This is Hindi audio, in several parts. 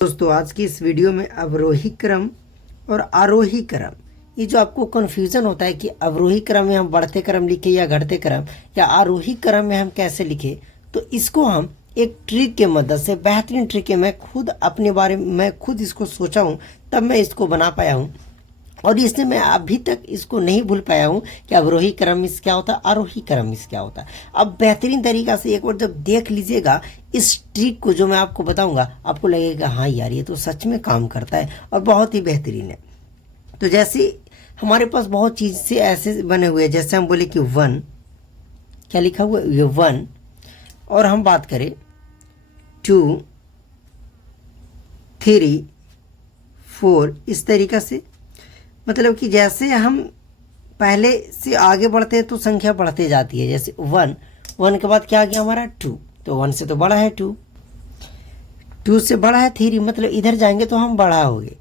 दोस्तों आज की इस वीडियो में अवरोही क्रम और आरोही क्रम, ये जो आपको कन्फ्यूज़न होता है कि अवरोही क्रम में हम बढ़ते क्रम लिखे या घटते क्रम या आरोही क्रम में हम कैसे लिखे, तो इसको हम एक ट्रिक के मदद से, बेहतरीन ट्रिक है, मैं खुद अपने बारे में मैं खुद इसको सोचा हूँ तब मैं इसको बना पाया हूँ और इससे मैं अभी तक इसको नहीं भूल पाया हूँ कि अवरोही क्रम में क्या होता है, आरोही क्रम में क्या होता है। अब बेहतरीन तरीका से एक बार जब देख लीजिएगा इस ट्रिक को जो मैं आपको बताऊंगा, आपको लगेगा हाँ यार ये तो सच में काम करता है और बहुत ही बेहतरीन है। तो जैसे हमारे पास बहुत चीज़ से ऐसे बने हुए हैं, जैसे हम बोले कि वन, क्या लिखा हुआ है, ये वन, और हम बात करें 2, 3, 4, इस तरीक़ा से, मतलब कि जैसे हम पहले से आगे बढ़ते हैं तो संख्या बढ़ते जाती है। जैसे वन के बाद क्या आ गया हमारा 2, तो 1 से तो बड़ा है 2, 2 से बड़ा है 3, मतलब इधर जाएंगे तो हम बड़ा हो गए,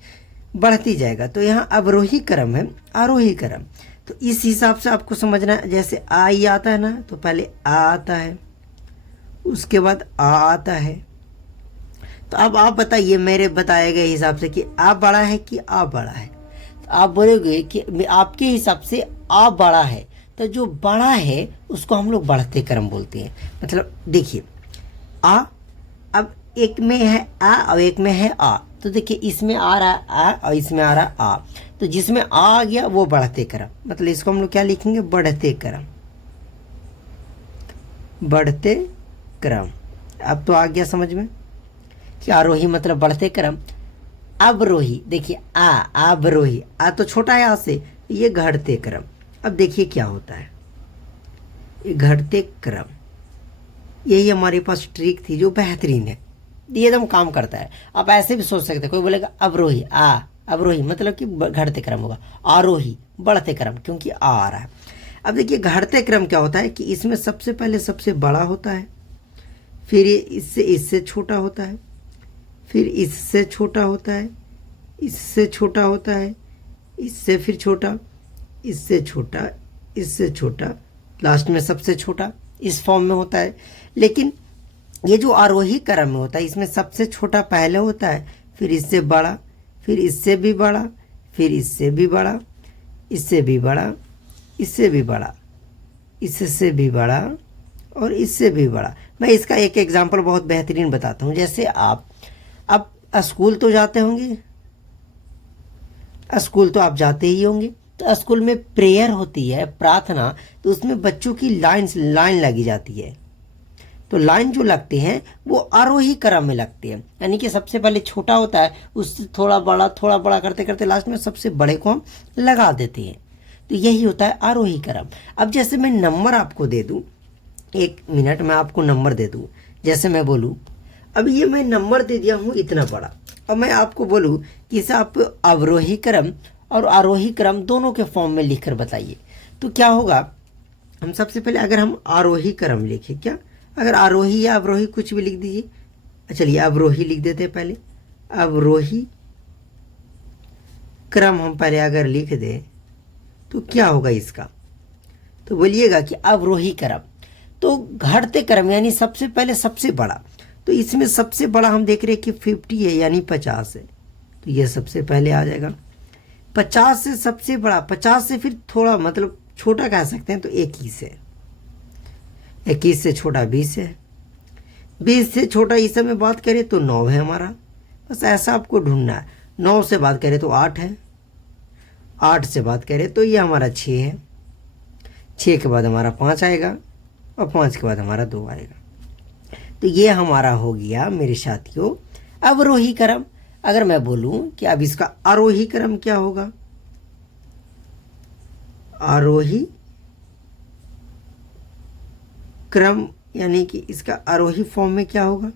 बढ़ती जाएगा। तो यहाँ अवरोही क्रम है, आरोही क्रम। तो इस हिसाब से आपको समझना है। जैसे आई आता है ना, तो पहले आ आता है, उसके बाद आ आता है। तो अब आप बताइए मेरे बताए गए हिसाब से कि आ बड़ा है कि आ बड़ा है। आप बोलोगे कि आपके हिसाब से आ बड़ा है, तो जो बड़ा है उसको हम लोग बढ़ते क्रम बोलते हैं। मतलब देखिए आ, अब एक में है आ और एक में है आ, तो देखिए इसमें आ रहा है आ और इसमें आ रहा है आ, तो जिसमें आ गया वो बढ़ते क्रम, मतलब इसको हम लोग क्या लिखेंगे, बढ़ते क्रम, बढ़ते क्रम। अब तो आ गया समझ में कि आरोही मतलब बढ़ते क्रम। अवरोही देखिए अवरोही, आ तो छोटा है आ से, ये घटते क्रम। अब देखिए क्या होता है, ये घटते क्रम, यही हमारे पास ट्रिक थी जो बेहतरीन है, ये एकदम काम करता है। आप ऐसे भी सोच सकते हैं, कोई बोलेगा अवरोही अवरोही मतलब कि घटते क्रम होगा, आरोही बढ़ते क्रम क्योंकि आ रहा है। अब देखिए घटते क्रम क्या होता है कि इसमें सबसे पहले सबसे बड़ा होता है, फिर ये इससे छोटा होता है, फिर इससे छोटा होता है, इससे छोटा होता है, इससे फिर छोटा, इससे छोटा, इससे छोटा, लास्ट में सबसे छोटा, इस फॉर्म में होता है। लेकिन ये जो आरोही क्रम में होता है, इसमें सबसे छोटा पहले होता है, फिर इससे बड़ा, फिर इससे भी बड़ा, फिर इससे भी बड़ा, इससे भी बड़ा, इससे भी बड़ा, इससे भी बड़ा और इससे भी बड़ा। मैं इसका एक एग्जांपल बहुत बेहतरीन बताता हूँ। जैसे आप अब स्कूल तो जाते होंगे, स्कूल तो आप जाते ही होंगे, तो स्कूल में प्रेयर होती है, प्रार्थना, तो उसमें बच्चों की लाइन लगी जाती है। तो लाइन जो लगते हैं वो आरोही क्रम में लगते हैं, यानी कि सबसे पहले छोटा होता है, उससे थोड़ा बड़ा करते करते लास्ट में सबसे बड़े को हम लगा देते हैं। तो यही होता है आरोही क्रम। अब जैसे मैं नंबर आपको दे दूँ, 1 मिनट में आपको नंबर दे दूँ, जैसे मैं बोलूँ अब ये मैं नंबर दे दिया हूँ इतना बड़ा, अब मैं आपको बोलूँ कि इसे आप अवरोही क्रम और आरोही क्रम दोनों के फॉर्म में लिखकर बताइए, तो क्या होगा। हम सबसे पहले अगर हम आरोही क्रम लिखें, क्या अगर आरोही या अवरोही कुछ भी लिख दीजिए, चलिए अवरोही लिख देते हैं पहले, अवरोही क्रम हम पहले अगर लिख दें तो क्या होगा इसका, तो बोलिएगा कि अवरोही क्रम। तो घटते क्रम यानी सबसे पहले सबसे बड़ा, तो इसमें सबसे बड़ा हम देख रहे हैं कि 50 है यानी 50 है, तो ये सबसे पहले आ जाएगा। 50 से सबसे बड़ा, 50 से फिर थोड़ा मतलब छोटा कह सकते हैं, तो 21 है, 21 से छोटा 20 है, 20 से छोटा इस समय बात करें तो 9 है हमारा। बस ऐसा आपको ढूंढना है। 9 से बात करें तो 8 है, 8 से बात करें तो ये हमारा 6 है, 6 के बाद हमारा 5 आएगा और 5 के बाद हमारा 2 आएगा। तो ये हमारा हो गया मेरे साथियों अवरोही क्रम। अगर मैं बोलूं कि अब इसका आरोही क्रम क्या होगा, आरोही क्रम यानी कि इसका आरोही फॉर्म में क्या होगा,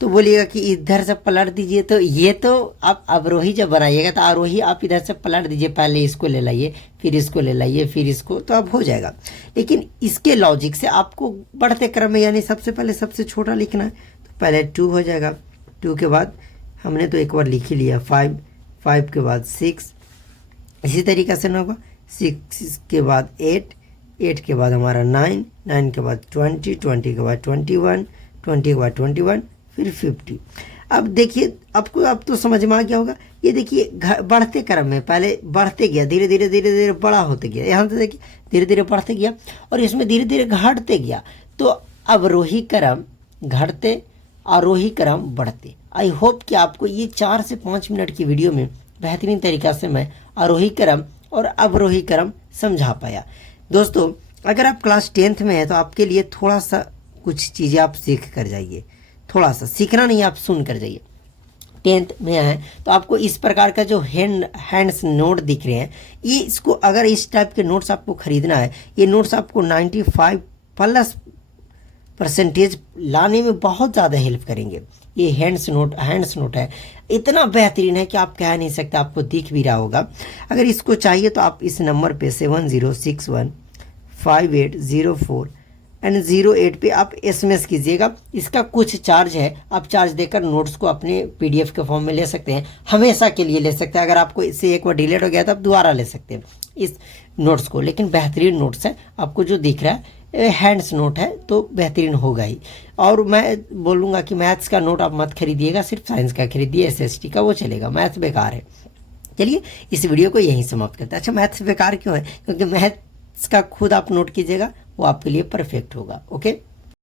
तो बोलिएगा कि इधर से पलट दीजिए, तो ये तो आप अवरोही जब बनाइएगा तो आरोही आप इधर से पलट दीजिए, पहले इसको ले लाइए, फिर इसको ले लाइए, फिर इसको, तो अब हो जाएगा। लेकिन इसके लॉजिक से आपको बढ़ते क्रम में यानी सबसे पहले सबसे छोटा लिखना है, तो पहले 2 हो जाएगा, 2 के बाद हमने तो एक बार लिख ही लिया 5, 5 के बाद 6, इसी तरीक़े से ना होगा, 6 के बाद 8, 8 के बाद हमारा 9, 9 के बाद 20, 20 के बाद 21, 20 के बाद 21, फिर 50। अब देखिए आपको अब तो समझ में आ गया होगा। ये देखिए बढ़ते क्रम में पहले बढ़ते गया, धीरे धीरे धीरे धीरे बड़ा होते गया, यहाँ से देखिए धीरे धीरे बढ़ते गया और इसमें धीरे धीरे घटते गया। तो अवरोही क्रम घटते, आरोही क्रम बढ़ते। आई होप कि आपको ये 4 से 5 मिनट की वीडियो में बेहतरीन तरीक़ा से मैं आरोही क्रम और अवरोही क्रम समझा पाया। दोस्तों अगर आप क्लास 10th में हैं तो आपके लिए थोड़ा सा कुछ चीज़ें आप सीख कर जाइए, थोड़ा सा सीखना नहीं, आप सुन कर जाइए। 10th में है तो आपको इस प्रकार का जो हैंड्स नोट दिख रहे हैं, ये इसको अगर इस टाइप के नोट्स आपको ख़रीदना है, ये नोट्स आपको 95% लाने में बहुत ज़्यादा हेल्प करेंगे। ये हैंड्स नोट है, इतना बेहतरीन है कि आप कह नहीं सकते, आपको दिख भी रहा होगा। अगर इसको चाहिए तो आप इस नंबर पे 7061580408 पे आप SMS कीजिएगा। इसका कुछ चार्ज है, आप चार्ज देकर नोट्स को अपने PDF के फॉर्म में ले सकते हैं, हमेशा के लिए ले सकते हैं। अगर आपको इससे एक बार डिलीट हो गया तो आप दोबारा ले सकते हैं इस नोट्स को, लेकिन बेहतरीन नोट्स है। आपको जो दिख रहा है हैंड्स नोट है तो बेहतरीन होगा ही। और मैं बोलूँगा कि मैथ्स का नोट आप मत खरीदिएगा, सिर्फ साइंस का खरीदिए, SST का वो चलेगा, मैथ्स बेकार है। चलिए इस वीडियो को यहीं समाप्त करते हैं। अच्छा मैथ्स बेकार क्यों है? क्योंकि मैथ्स का खुद आप नोट कीजिएगा, वो आपके लिए परफेक्ट होगा। ओके।